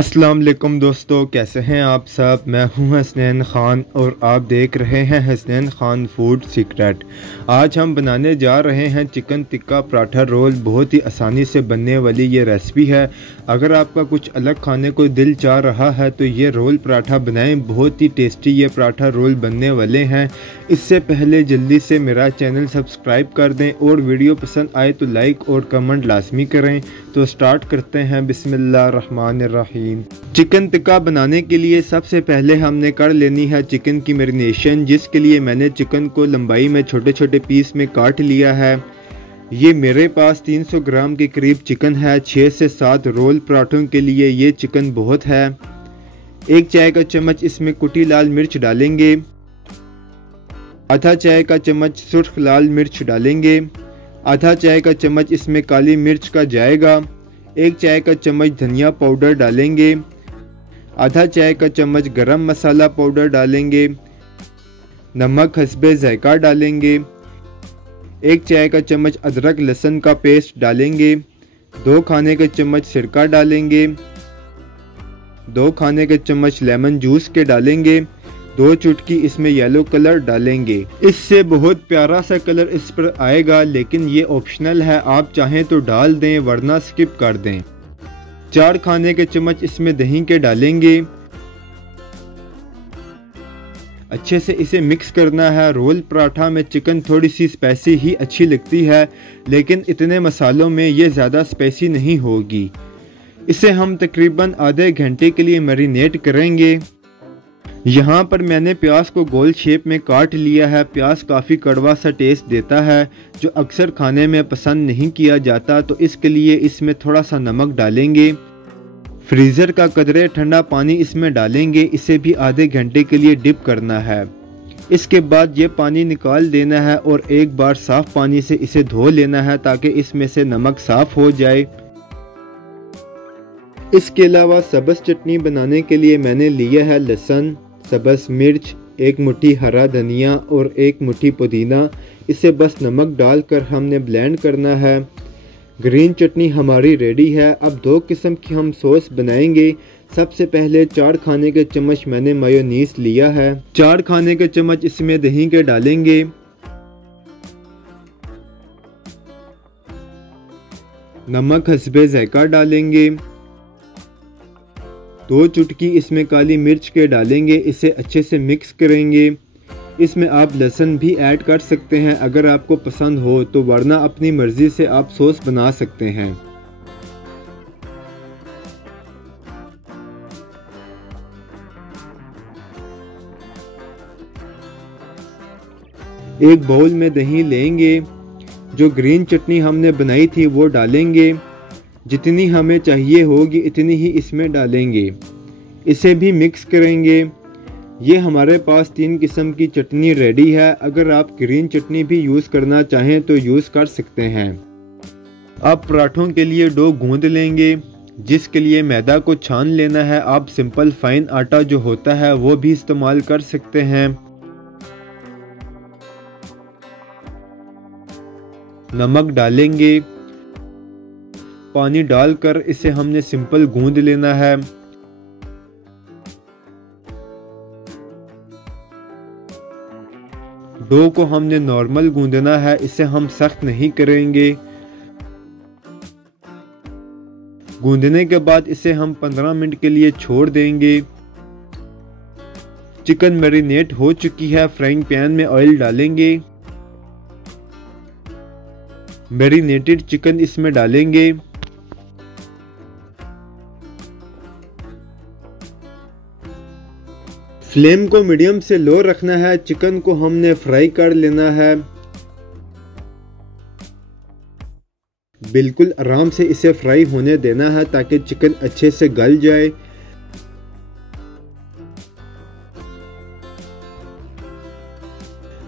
अस्सलाम वालेकुम दोस्तों, कैसे हैं आप सब। मैं हूं हसनैन ख़ान और आप देख रहे हैं हसनैन ख़ान फूड सीक्रेट। आज हम बनाने जा रहे हैं चिकन टिक्का पराठा रोल। बहुत ही आसानी से बनने वाली ये रेसिपी है। अगर आपका कुछ अलग खाने को दिल चाह रहा है तो ये रोल पराठा बनाएं। बहुत ही टेस्टी ये पराठा रोल बनने वाले हैं। इससे पहले जल्दी से मेरा चैनल सब्सक्राइब कर दें और वीडियो पसंद आए तो लाइक और कमेंट लाजमी करें। तो स्टार्ट करते हैं। बिस्मिल्लाहिर्रहमानिर्रहीम। चिकन टिक्का बनाने के लिए सबसे पहले हमने कर लेनी है चिकन की मैरिनेशन, जिसके लिए मैंने चिकन को लंबाई में छोटे छोटे पीस में काट लिया है। ये मेरे पास 300 ग्राम के करीब चिकन है। 6 से 7 रोल पराठों के लिए ये चिकन बहुत है। 1 चाय का चम्मच इसमें कुटी लाल मिर्च डालेंगे। आधा चाय का चम्मच सुर्ख लाल मिर्च डालेंगे। आधा चाय का चम्मच इसमें काली मिर्च का जाएगा। 1 चाय का चम्मच धनिया पाउडर डालेंगे। आधा चाय का चम्मच गरम मसाला पाउडर डालेंगे। नमक हस्बे जायका डालेंगे। 1 चाय का चम्मच अदरक लहसुन का पेस्ट डालेंगे। 2 खाने के चम्मच सिरका डालेंगे। 2 खाने के चम्मच लेमन जूस के डालेंगे। 2 चुटकी इसमें येलो कलर डालेंगे। इससे बहुत प्यारा सा कलर इस पर आएगा, लेकिन ये ऑप्शनल है, आप चाहें तो डाल दें वरना स्किप कर दें। 4 खाने के चम्मच इसमें दही के डालेंगे। अच्छे से इसे मिक्स करना है। रोल पराठा में चिकन थोड़ी सी स्पाइसी ही अच्छी लगती है, लेकिन इतने मसालों में ये ज़्यादा स्पाइसी नहीं होगी। इसे हम तकरीबन आधे घंटे के लिए मैरिनेट करेंगे। यहाँ पर मैंने प्याज को गोल शेप में काट लिया है। प्याज काफ़ी कड़वा सा टेस्ट देता है, जो अक्सर खाने में पसंद नहीं किया जाता, तो इसके लिए इसमें थोड़ा सा नमक डालेंगे। फ्रीज़र का कदरे ठंडा पानी इसमें डालेंगे। इसे भी आधे घंटे के लिए डिप करना है। इसके बाद ये पानी निकाल देना है और एक बार साफ़ पानी से इसे धो लेना है ताकि इसमें से नमक साफ़ हो जाए। इसके अलावा सब्ज़ चटनी बनाने के लिए मैंने लिया है लहसुन, सब्ज़ मिर्च, 1 मुट्ठी हरा धनिया और 1 मुट्ठी पुदीना। इसे बस नमक डालकर हमने ब्लेंड करना है। ग्रीन चटनी हमारी रेडी है। अब 2 किस्म की हम सॉस बनाएंगे। सबसे पहले 4 खाने के चम्मच मैंने मायोनीज लिया है। 4 खाने के चम्मच इसमें दही के डालेंगे। नमक हस्बे जायका डालेंगे। 2 चुटकी इसमें काली मिर्च के डालेंगे। इसे अच्छे से मिक्स करेंगे। इसमें आप लहसुन भी ऐड कर सकते हैं अगर आपको पसंद हो तो, वरना अपनी मर्ज़ी से आप सॉस बना सकते हैं। एक बाउल में दही लेंगे। जो ग्रीन चटनी हमने बनाई थी वो डालेंगे। जितनी हमें चाहिए होगी इतनी ही इसमें डालेंगे। इसे भी मिक्स करेंगे। ये हमारे पास 3 किस्म की चटनी रेडी है। अगर आप ग्रीन चटनी भी यूज़ करना चाहें तो यूज़ कर सकते हैं। अब पराठों के लिए डो गूंद लेंगे, जिसके लिए मैदा को छान लेना है। आप सिंपल फाइन आटा जो होता है वो भी इस्तेमाल कर सकते हैं। नमक डालेंगे। पानी डालकर इसे हमने सिंपल गूंद लेना है। डो को हमने नॉर्मल गूंदना है, इसे हम सख्त नहीं करेंगे। गूंदने के बाद इसे हम 15 मिनट के लिए छोड़ देंगे। चिकन मैरिनेट हो चुकी है। फ्राइंग पैन में ऑयल डालेंगे। मैरिनेटेड चिकन इसमें डालेंगे। फ्लेम को मीडियम से लो रखना है। चिकन को हमने फ्राई कर लेना है। बिल्कुल आराम से इसे फ्राई होने देना है ताकि चिकन अच्छे से गल जाए।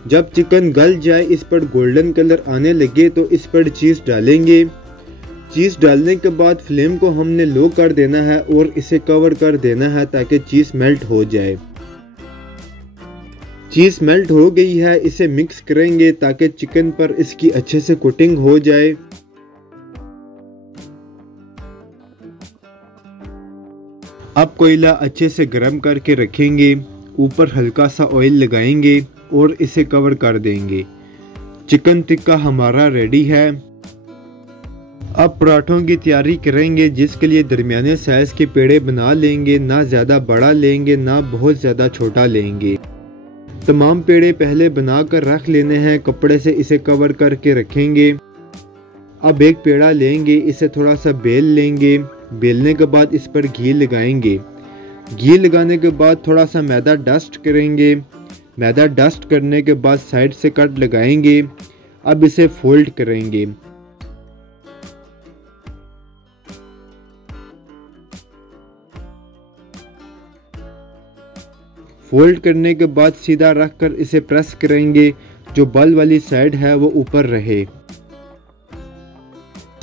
जब चिकन गल जाए, इस पर गोल्डन कलर आने लगे तो इस पर चीज़ डालेंगे। चीज़ डालने के बाद फ्लेम को हमने लो कर देना है और इसे कवर कर देना है ताकि चीज़ मेल्ट हो जाए। चीज़ मेल्ट हो गई है। इसे मिक्स करेंगे ताकि चिकन पर इसकी अच्छे से कोटिंग हो जाए। अब कोयला अच्छे से गर्म करके रखेंगे, ऊपर हल्का सा ऑयल लगाएंगे और इसे कवर कर देंगे। चिकन टिक्का हमारा रेडी है। अब पराठों की तैयारी करेंगे, जिसके लिए दरमियाने साइज़ के पेड़े बना लेंगे, ना ज़्यादा बड़ा लेंगे ना बहुत ज़्यादा छोटा लेंगे। तमाम पेड़े पहले बनाकर रख लेने हैं, कपड़े से इसे कवर करके रखेंगे। अब एक पेड़ा लेंगे, इसे थोड़ा सा बेल लेंगे, बेलने के बाद इस पर घी लगाएंगे। घी लगाने के बाद थोड़ा सा मैदा डस्ट करेंगे। मैदा डस्ट करने के बाद साइड से कट लगाएंगे। अब इसे फोल्ड करेंगे। फोल्ड करने के बाद सीधा रखकर इसे प्रेस करेंगे, जो बल वाली साइड है वो ऊपर रहे।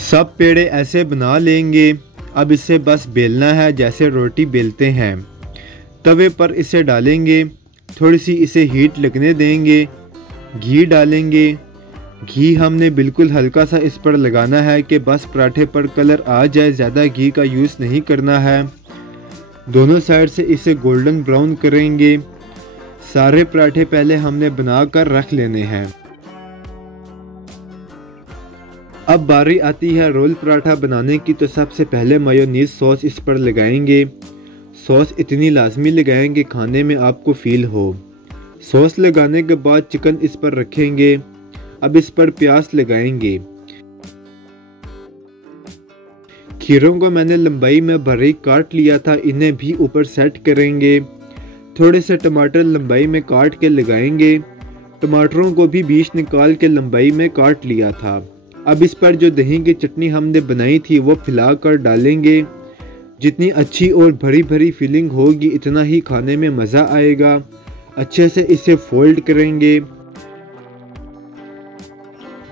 सब पेड़े ऐसे बना लेंगे। अब इसे बस बेलना है जैसे रोटी बेलते हैं। तवे पर इसे डालेंगे, थोड़ी सी इसे हीट लगने देंगे, घी डालेंगे। घी हमने बिल्कुल हल्का सा इस पर लगाना है कि बस पराठे पर कलर आ जाए, ज़्यादा घी का यूज़ नहीं करना है। दोनों साइड से इसे गोल्डन ब्राउन करेंगे। सारे पराठे पहले हमने बनाकर रख लेने हैं। अब बारी आती है रोल पराठा बनाने की, तो सबसे पहले मेयोनीज सॉस इस पर लगाएंगे। सॉस इतनी लाजमी लगाएंगे खाने में आपको फील हो। सॉस लगाने के बाद चिकन इस पर रखेंगे। अब इस पर प्याज लगाएंगे। खीरों को मैंने लंबाई में बारीक काट लिया था, इन्हें भी ऊपर सेट करेंगे। थोड़े से टमाटर लंबाई में काट के लगाएंगे। टमाटरों को भी बीच निकाल के लंबाई में काट लिया था। अब इस पर जो दही की चटनी हमने बनाई थी वो फैला कर डालेंगे। जितनी अच्छी और भरी भरी फीलिंग होगी इतना ही खाने में मज़ा आएगा। अच्छे से इसे फोल्ड करेंगे।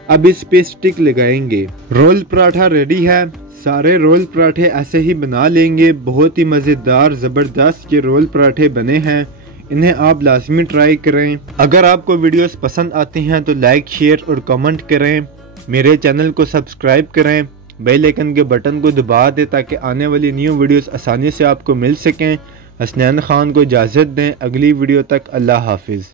अब इस पे स्टिक लगाएंगे। रोल पराठा रेडी है। सारे रोल पराठे ऐसे ही बना लेंगे। बहुत ही मज़ेदार ज़बरदस्त ये रोल पराठे बने हैं, इन्हें आप लाजमी ट्राई करें। अगर आपको वीडियोस पसंद आती हैं तो लाइक शेयर और कमेंट करें। मेरे चैनल को सब्सक्राइब करें, बेल आइकन के बटन को दबा दें ताकि आने वाली न्यू वीडियोस आसानी से आपको मिल सकें। हसनैन खान को इजाज़त दें। अगली वीडियो तक अल्लाह हाफिज़।